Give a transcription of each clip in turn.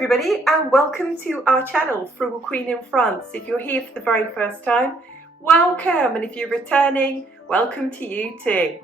everybody, and welcome to our channel, Frugal Queen in France. If you're here for the very first time, welcome, and if you're returning, welcome to you too.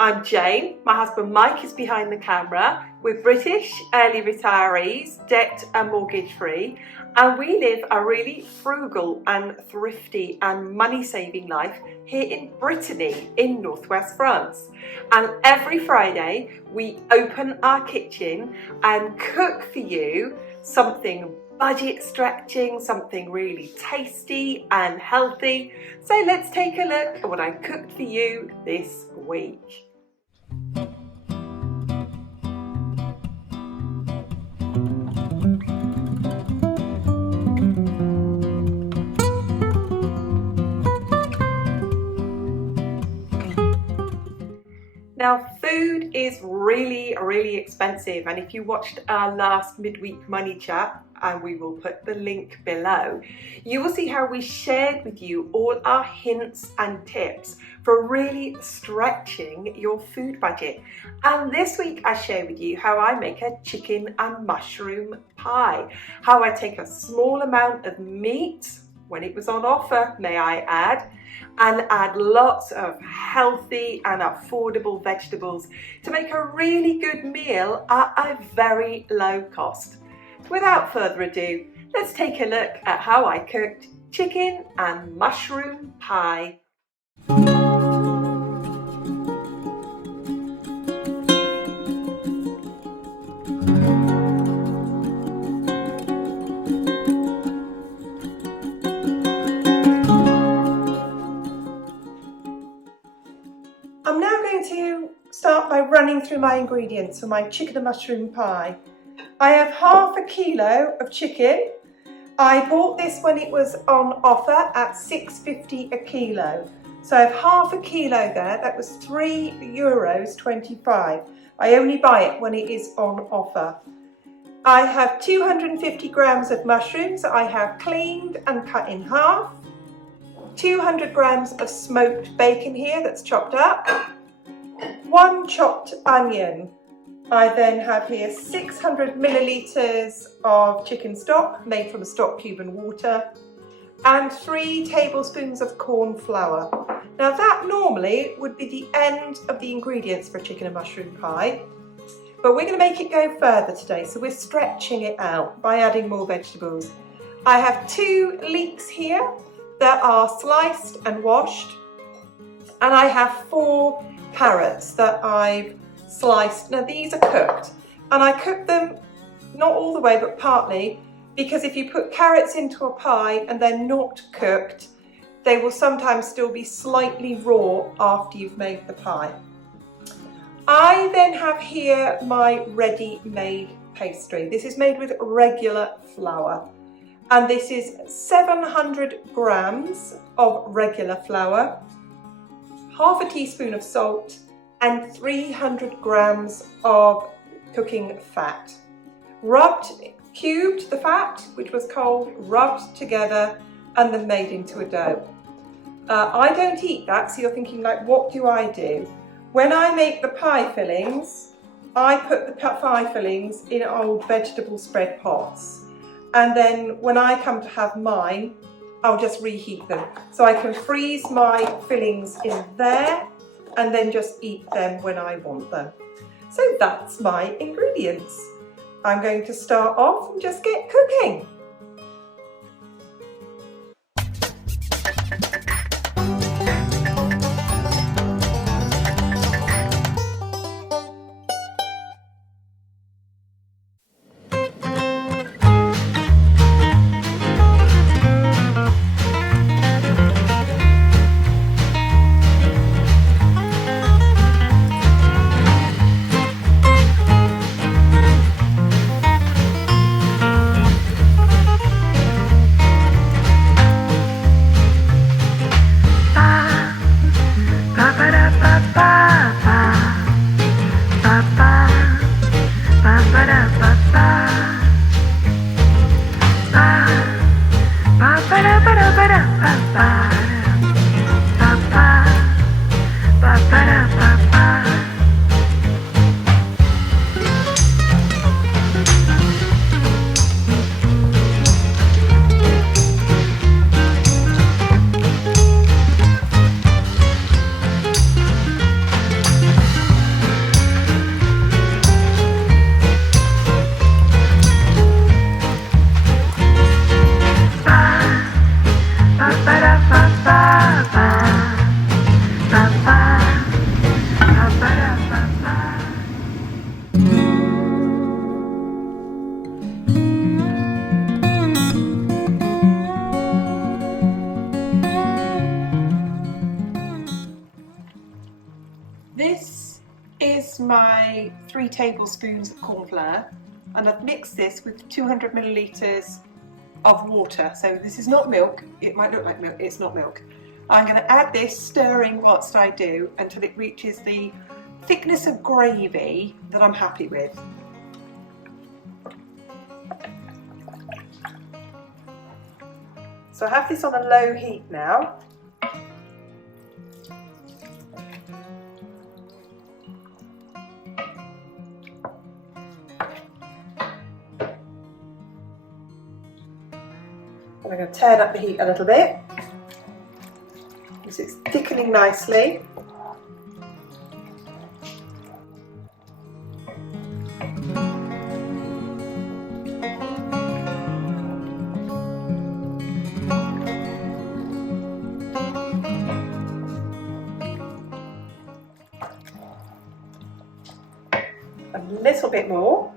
I'm Jane, my husband Mike is behind the camera. We're British early retirees, debt and mortgage free, and we live a really frugal and thrifty and money saving life here in Brittany in northwest France. And every Friday we open our kitchen and cook for you something budget stretching, something really tasty and healthy. So let's take a look at what I cooked for you this week. Now, food is really expensive, and if you watched our last midweek money chat, and we will put the link below, you will see how we shared with you all our hints and tips for really stretching your food budget. And this week I share with you how I make a chicken and mushroom pie, how I take a small amount of meat, when it was on offer, may I add, and add lots of healthy and affordable vegetables to make a really good meal at a very low cost. Without further ado, let's take a look at how I cooked chicken and mushroom pie. I'm now going to start by running through my ingredients for my chicken and mushroom pie. I have half a kilo of chicken. I bought this when it was on offer at €6.50 a kilo. So I have half a kilo there, that was €3.25. I only buy it when it is on offer. I have 250 grams of mushrooms I have cleaned and cut in half. 200 grams of smoked bacon here that's chopped up, 1 chopped onion. I then have here 600 millilitres of chicken stock made from a stock cube and water, and 3 tablespoons of corn flour. Now that normally would be the end of the ingredients for a chicken and mushroom pie, but we're going to make it go further today, so we're stretching it out by adding more vegetables. I have 2 leeks here that are sliced and washed, and I have 4 carrots that I've sliced. Now these are cooked, and I cook them not all the way but partly, because if you put carrots into a pie and they're not cooked, they will sometimes still be slightly raw after you've made the pie. I then have here my ready-made pastry. This is made with regular flour. And this is 700 grams of regular flour, half a teaspoon of salt, and 300 grams of cooking fat. Cubed the fat, which was cold, rubbed together, and then made into a dough. I don't eat that, so you're thinking, like, what do I do? When I make the pie fillings, I put the pie fillings in old vegetable spread pots. And then when I come to have mine, I'll just reheat them. So I can freeze my fillings in there and then just eat them when I want them. So that's my ingredients. I'm going to start off and just get cooking. my 3 tablespoons of corn flour, and I've mixed this with 200 millilitres of water. So this is not milk. It might look like milk, it's not milk. I'm going to add this, stirring whilst I do, until it reaches the thickness of gravy that I'm happy with. So I have this on a low heat now. And I'm going to turn up the heat a little bit, because it's thickening nicely. A little bit more.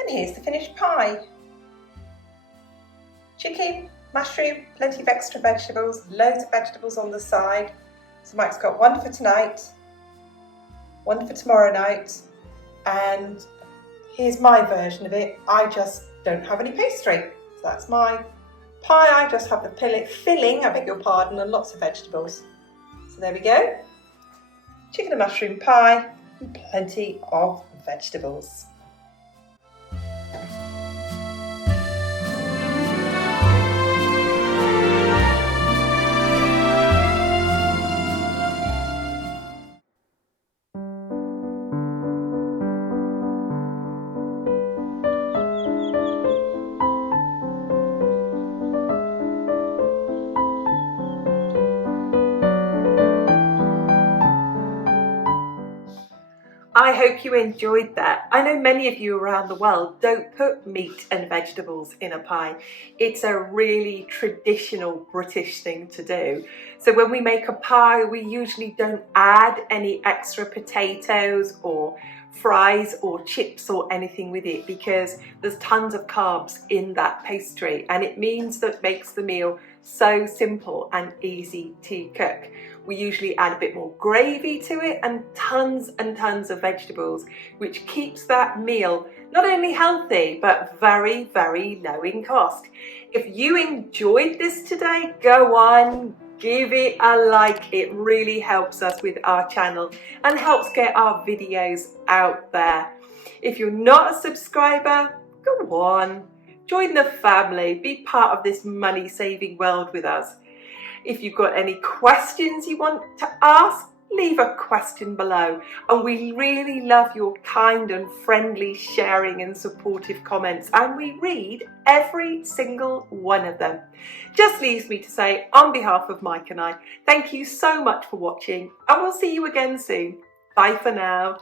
And here's the finished pie. Chicken, mushroom, plenty of extra vegetables, loads of vegetables on the side. So Mike's got one for tonight, one for tomorrow night, and here's my version of it. I just don't have any pastry. So that's my pie. I just have the filling, I beg your pardon, and lots of vegetables. So there we go. Chicken and mushroom pie and plenty of vegetables. I hope you enjoyed that. I know many of you around the world don't put meat and vegetables in a pie. It's a really traditional British thing to do. So when we make a pie, we usually don't add any extra potatoes or fries or chips or anything with it, because there's tons of carbs in that pastry, and it means that makes the meal so simple and easy to cook. We usually add a bit more gravy to it and tons of vegetables, which keeps that meal not only healthy, but very, very low in cost. If you enjoyed this today, go on, give it a like. It really helps us with our channel and helps get our videos out there. If you're not a subscriber, go on, join the family, be part of this money saving world with us. If you've got any questions you want to ask, leave a question below, and we really love your kind and friendly sharing and supportive comments, and we read every single one of them. Just leaves me to say, on behalf of Mike and I, thank you so much for watching, and we'll see you again soon. Bye for now.